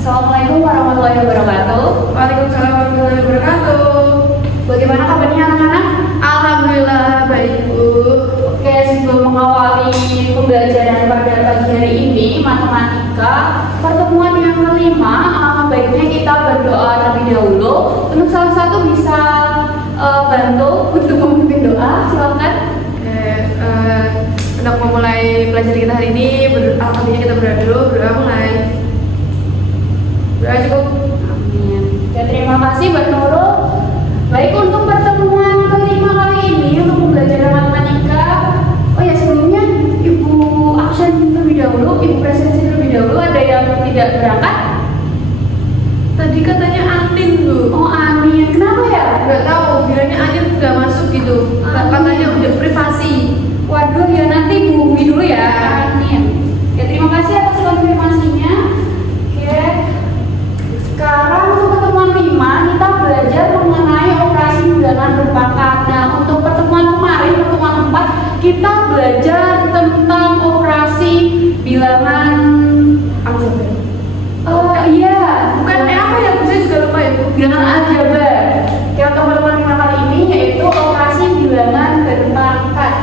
Assalamualaikum warahmatullahi wabarakatuh. Waalaikumsalam warahmatullahi wabarakatuh. Bagaimana kabarnya anak-anak? Alhamdulillah baik Bu. Oke, sebelum mengawali pembelajaran pada pagi hari ini matematika pertemuan yang kelima, baiknya kita berdoa terlebih dahulu. Untuk salah satu bisa bantu untuk memimpin doa, silakan. Untuk memulai pelajaran kita hari ini, alhamdulillah kita berdoa dulu. Berdoa mulai. Berdoa cukup. Amin. Dan terima kasih buat Nurul. Baik, untuk pertemuan kelima kali ini untuk pembelajaran matematika. Oh ya, sebelumnya Ibu absen terlebih dahulu, Ibu presensi terlebih dahulu. Ada yang tidak berangkat? Tadi katanya Anin Bu. Oh, Amin. Kenapa ya? Nggak tahu, bilangnya Anin nggak masuk gitu. Katanya udah privasi. Waduh, ya nanti Bu hubungi dulu ya. Amin. Ya, terima kasih atas konfirmasinya. Oke. Sekarang untuk pertemuan 5 kita belajar mengenai operasi bilangan berpangkat. Nah, untuk pertemuan kemarin, pertemuan 4, kita belajar tentang operasi bilangan Aljabar. Iya, Bukan apa ya? Saya juga lupa ya Bu. bilangan aljabar. Kita untuk pertemuan 5 kali ini yaitu operasi bilangan berpangkat.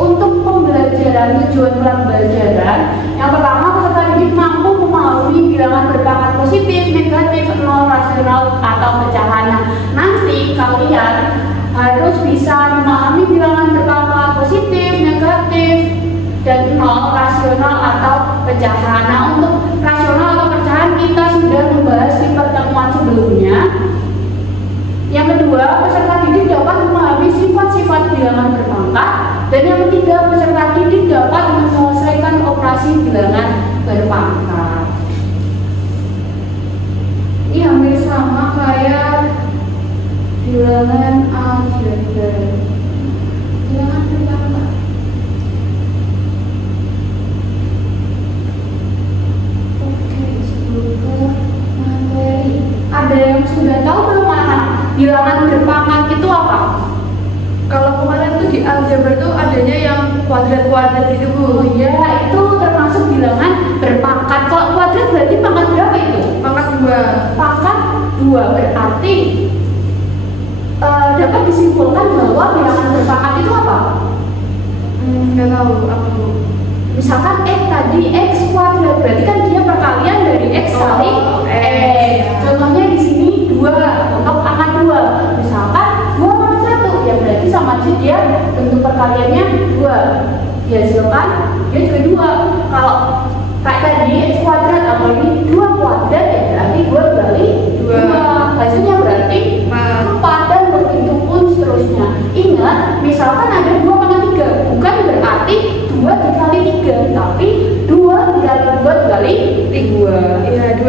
Untuk pembelajaran tujuan pembelajaran, yang pertama peserta didik mampu memahami bilangan berpangkat positif, negatif, nol, rasional, atau pecahan. Nah, nanti kalian harus bisa memahami bilangan berpangkat positif, negatif, dan nol, rasional, atau pecahan. Nah, untuk rasional atau pecahan kita sudah membahas di pertemuan sebelumnya. Yang kedua, peserta didik dapat memahami sifat-sifat bilangan berpangkat. Dan yang ketiga, peserta didik dapat menyelesaikan operasi bilangan berpangkat. Ini hampir sama kayak bilangan aljabar. Bilangan berpangkat. Oke, sebelum ke materi. Ada yang sudah tahu belum anak? Bilangan berpangkat itu apa? Kalau kemarin tuh di aljabar tuh adanya yang kuadrat-kuadrat gitu Bu. Oh iya, itu termasuk bilangan berpangkat. Kalau kuadrat berarti pangkat berapa itu? Pangkat 2. Pangkat 2 berarti dapat disimpulkan bahwa bilangan berpangkat itu apa? Nggak tahu apa Bu. Misalkan X tadi X kuadrat, berarti kan dia perkalian dari X kali X. Contohnya di sini 2 untuk angka 2. Misalkan 2 sama 1, ya berarti sama aja dia bentuk perkaliannya 2. Dihasilkan dia juga 2. Kalau kayak tadi X kuadrat atau ini 2 kuadrat, ya berarti 2 kali 2. Hasilnya berarti 4 dan begitu pun seterusnya. Ingat, misalkan ada 2,3, bukan berarti 2 dikali 3, tapi 2 dikali 2 dikali 3. Iya 2.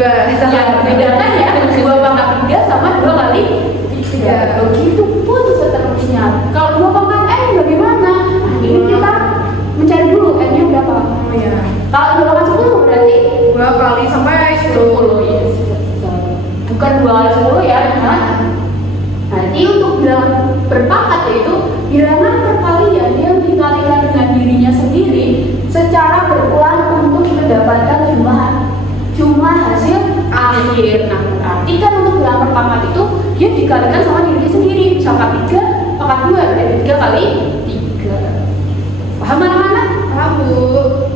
Ya, bedakan ya 2,3 sama 2 kali 3. Begitu pun seterusnya. Kalau 2 pangkat N bagaimana? Nah, ini kita mencari dulu N-nya berapa. Oh ya. Kalau 2 pangkat 10 berarti 2 kali sampai 10. ya. Bukan 2 kali 10 ya. Nah, nanti untuk bilangan berpangkat yaitu bilangan perkalian yang dikalikan dengan dirinya sendiri secara berulang untuk mendapatkan jumlah hasil akhir. Nah, berarti kan untuk bilangan berpangkat itu dia dikalikan sama dirinya sendiri. Misalkan 3 pangkat 2 berarti 3 kali 3. Paham anak-anak? Paham Bu.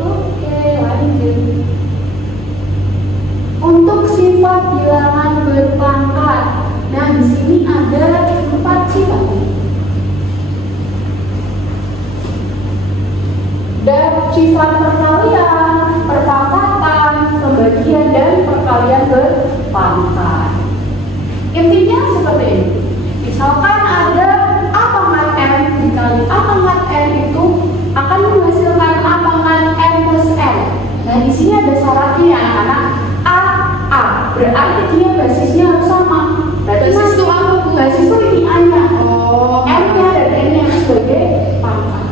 Oke, lanjut. Untuk sifat bilangan berpangkat. Nah, di sini ada 4 sifat. Dan sifat perkalian, perpangkatan, pembagian, dan perkalian berpangkat. Intinya seperti ini. Misalkan ada A pangkat M dikali A pangkat N itu akan menghasilkan A pangkat M plus N. Nah, di sini ada syaratnya anak-anak. A berarti dia basisnya harus sama. Berarti Basis itu apa Bu? basis itu ini A-nya. Oh. M-nya dan N-nya sebagai pangkat.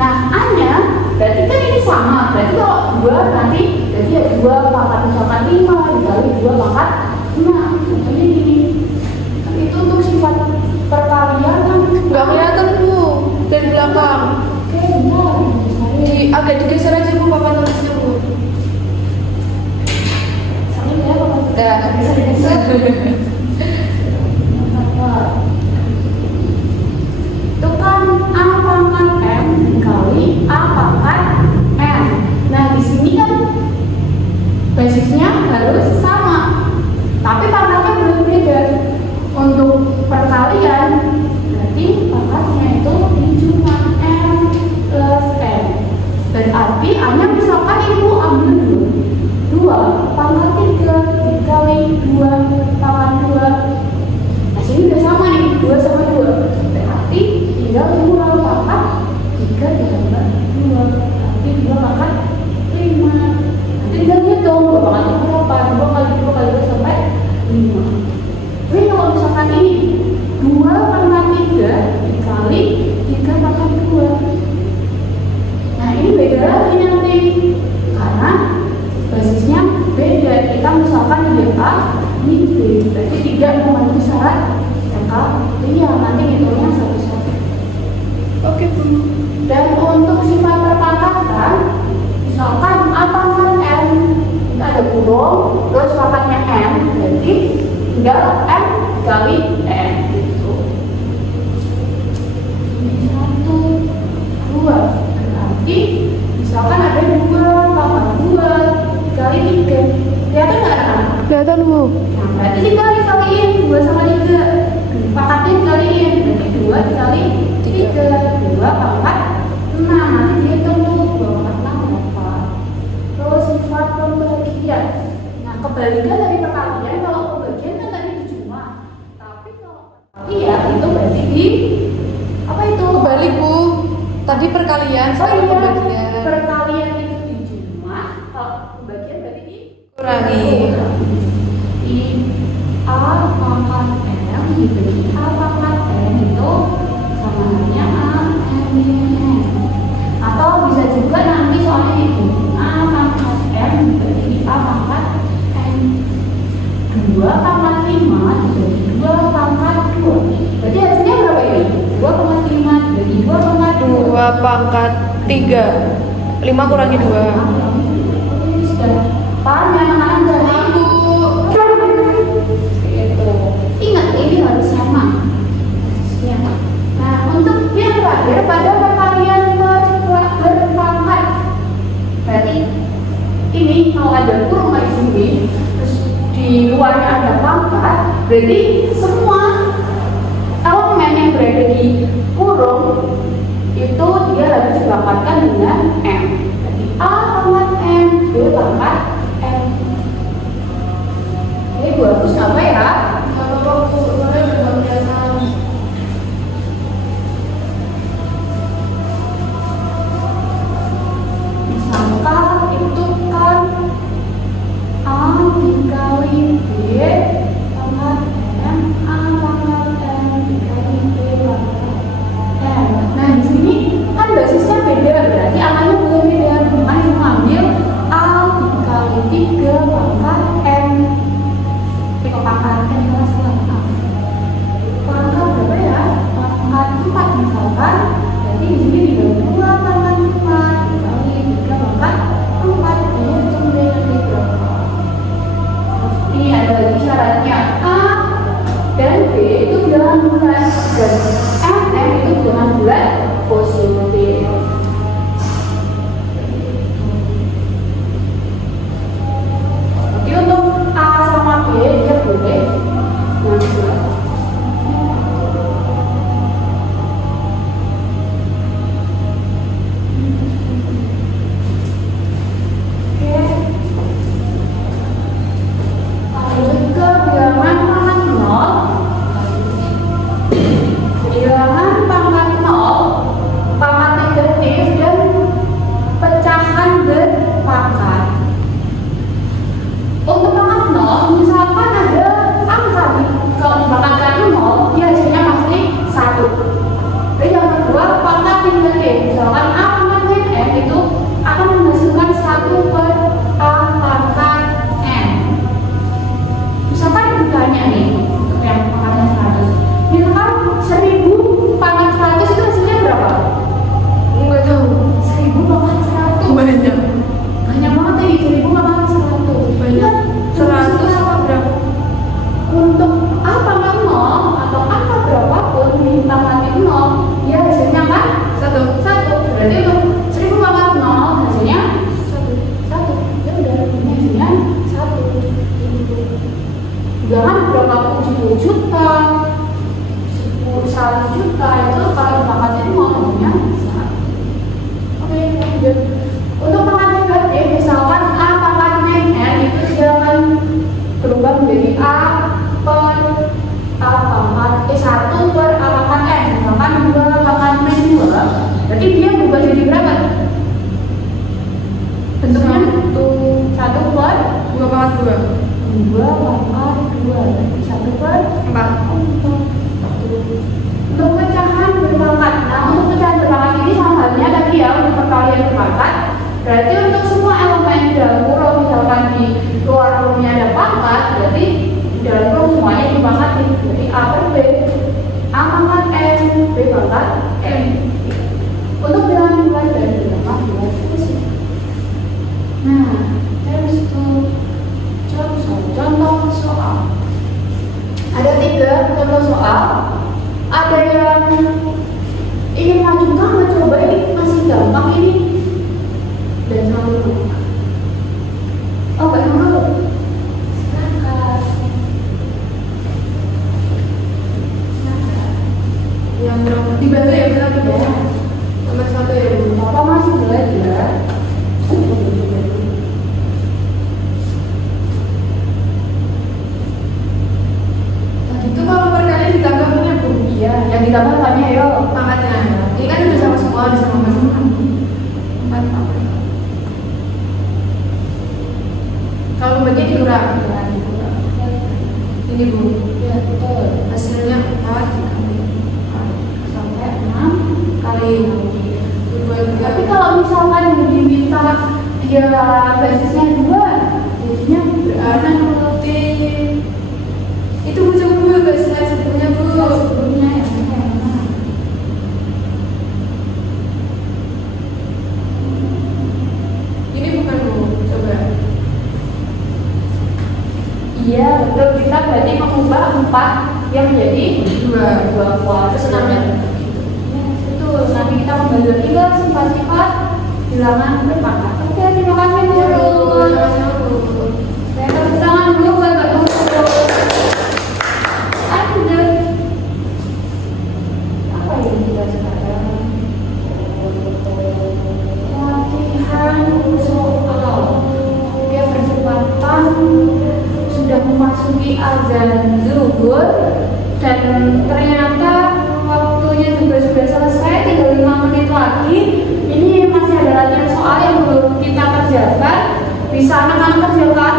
Nah, A-nya berarti kan ini sama. Berarti kalau 2 nanti jadi ya 2 pangkat misalkan 5 dikali 2 pangkat 6. Contohnya gini. Tapi itu untuk sifat perkalian kan Nggak kelihatan Bu dari belakang. Oke, benar. Agak digeser aja Bu papan tulisnya Bu. Udah bisa Itu kan A pangkat M dikali A pangkat M. Nah di sini kan basisnya harus sama, tapi pangkatnya berbeda. Untuk perkalian berarti pangkatnya itu dijumlah M plus M. Berarti A-nya misalkan ibu ambil dua pangkat 3 dikali 2 pangkat 2. Nah sini udah sama nih, 2 sama 2. Berarti tinggal 2 pangkat 3 ditambah 2. Berarti 2 pangkat 5. Nanti tinggal hitung 2 pangkat 5 berapa? 2 kali 2 kali 2 sampai 5. Tapi kalau misalkan ini 2 pangkat 3 dikali 3 pangkat 2. Nah ini beda lagi nanti karena basisnya beda. Kita misalkan di A ini B, berarti tidak memenuhi syarat angka linear. Nanti hitungnya satu-satu. Oke Bu. Dan untuk sifat perpangkatan, misalkan A pangkat M, kita ada kurung, terus pangkatnya M, berarti tinggal M kali M gitu. Ini 1, 2. Berarti misalkan ada 2 pangkat 2 dikali 3. Kelihatan nggak kan? Kelihatan Bu. Nah, berarti tinggal dikaliin 2 sama 3. Pangkatnya dikaliin, berarti 2 dikali 3. 2 pangkat 6. Nanti dihitung tuh 2 pangkat 6 berapa. Terus sifat pembagian. Nah, kebalikan dari perkalian, kalau pembagian kan tadi dijumlah. Tapi kalau iya itu berarti di apa itu? Kebalik Bu. Tadi perkalian sama pembagian. Perkalian itu dijumlah, kalau pembagian berarti Kurangi. di A pangkat M dibagi A pangkat M itu sama halnya A M dibagi M. Atau bisa juga nanti soalnya itu A pangkat M dibagi A pangkat M. 2 pangkat 5 dibagi 2 pangkat 2. Berarti hasilnya berapa ini? 2 pangkat 5 dibagi 2 pangkat 2. 2 pangkat 3. 5 kurangi 2. Ini sudah paham ya anak-anak dari Bu? Gitu. Ingat ini harus sama. Ya. Nah untuk yang terakhir pada perkalian berpangkat, berarti ini kalau ada kurung kayak gini, terus di luarnya ada pangkat, berarti semua elemen yang berada di kurung itu dia harus dipangkatkan dengan M. Jadi A pangkat M, B pangkat M. Ini bagus apa ya? Apa Bu? Boleh berkebiasaan. Misalkan itu kan A dikali B pangkat M, A pangkat M dikali B pangkat M. Nah di sini kan basisnya beda, berarti angkanya boleh beda. Makanya mengambil A dikali 3 pangkat M. Pangkat M kelas A. Pangkat berapa ya? Pangkat 4 misalkan. Berarti di sini dibagi 2 pangkat 4 dikali 3 pangkat 4. Ini hitung dengan berapa? Terus ini ada lagi syaratnya. Untuk pangkat negatif, misalkan A pangkat min N itu silakan berubah menjadi A per A pangkat 1 per A pangkat N. Misalkan 2 pangkat min 2, berarti dia berubah jadi berapa? Bentuknya 1 per 2 pangkat 2. 2 pangkat 2, 1 per 4. Untuk pecahan berpangkat, nah untuk pecahan berpangkat ini sama halnya tadi ya, untuk perkalian berpangkat. Berarti untuk semua elemen di dalam kurung, misalkan di luar kurungnya ada pangkat, berarti di dalam kurung semuanya dipangkatin. Jadi A per B, A pangkat N, B pangkat M. Untuk bilangan bulan dan bilangan bulan itu sih. Nah, terus tuh contoh soal. Ada 3 contoh soal. Ada yang ingin lanjutkan mencoba, ini masih gampang ini dan selalu oh gak mau Yang dibantu ya benar ya. Nomor 1 ya Bu. apa masih belajar. Itu kalau perkalian ditambahnya Bu. Iya, yang ditambah apanya yo? Pangkatnya. Ini kan udah sama semua, udah sama masing-masing. 4 pangkat. Kalau bagi dikurang. Ini Bu. Ya, betul. Hasilnya 4 Sampai 6 kali 2 tapi kalau misalkan diminta dia basisnya 2, jadinya berarti itu Bu, coba Bu, bahas slide sebelumnya Bu. sebelumnya yang mana? Ini bukan Bu, coba. Iya, betul. Kita berarti mengubah 4 yang menjadi 2 kuadrat. Terus namanya Betul. Nanti kita kembali lagi ke sifat-sifat bilangan berpangkat. Oke, terima kasih guru. Saya tepuk tangan dulu buat Mbak Guru. Ada apa yang kita sekarang? Latihan soal. Dia percepatan sudah memasuki azan zuhur dan ternyata waktunya juga sudah selesai, tinggal 5 menit lagi. Ini masih ada latihan soal yang belum kita kerjakan. Bisa anak-anak kerjakan?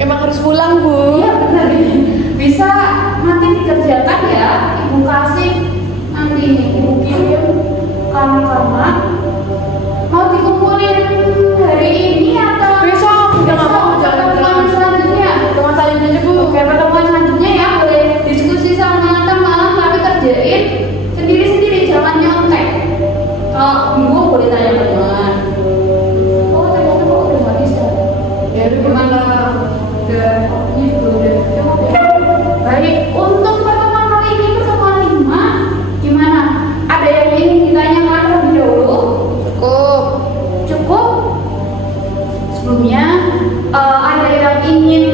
Emang harus pulang Bu. Iya benar ini. Bisa nanti dikerjakan ya. Ibu kasih nanti ini, ibu kirim kamu-kamu. Mau dikumpulin hari ini atau Besok udah nggak mau pertemuan selanjutnya? Teman salin aja Bu. Oke, pertemuan selanjutnya ya boleh diskusi sama teman-teman, tapi kerjain sendiri-sendiri, jangan nyontek. Kalau bingung boleh tanya teman. Oh ternyata kok udah nggak bisa. Ya itu gimana? Udah ini udah jawab ya. Baik, untuk pertemuan kali ini pertemuan 5 gimana? Ada yang ingin ditanyakan terlebih dahulu? Cukup. Cukup? Sebelumnya ada yang ingin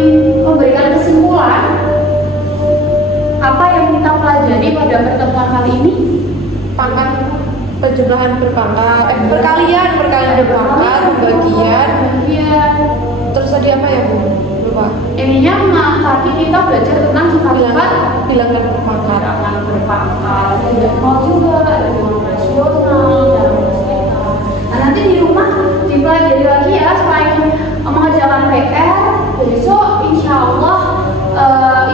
memberikan kesimpulan apa yang kita pelajari pada pertemuan kali ini? Pangkat penjumlahan berpangkat, perkalian berpangkat, pembagian. Terus tadi apa ya Bu? Lupa. Ininya tadi kita belajar tentang sifat-sifat bilangan berpangkat. bilangan berpangkat, decimal juga, ada bilangan rasional, dan rasional. Nah nanti di rumah dipelajari lagi ya, selain mengerjakan PR, besok insya Allah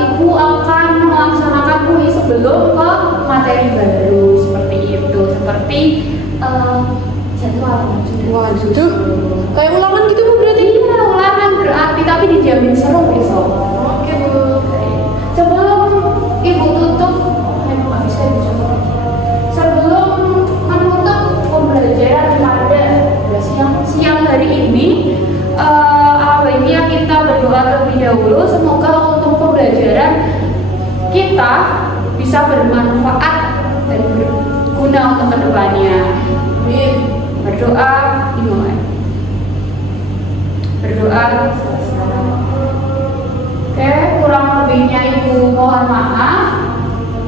ibu akan melaksanakan kuis sebelum ke materi baru seperti itu, seperti jadwal. Waduh, kayak ulangan gitu Bu berarti? Iya, ulangan berarti tapi dijamin seru besok. Oke Bu. Sebelum ibu tutup, nggak bisa dicoba. Sebelum menutup pembelajaran pada siang hari ini, awalnya kita berdoa terlebih dahulu. Semoga untuk pembelajaran kita bisa bermanfaat dan berguna untuk kedepannya. Amin. Berdoa dimulai. Berdoa. Oke, kurang lebihnya ibu mohon maaf.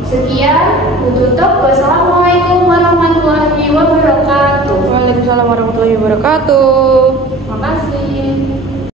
Sekian, tutup. Wassalamualaikum warahmatullahi wabarakatuh. Waalaikumsalam. Waalaikumsalam warahmatullahi wabarakatuh.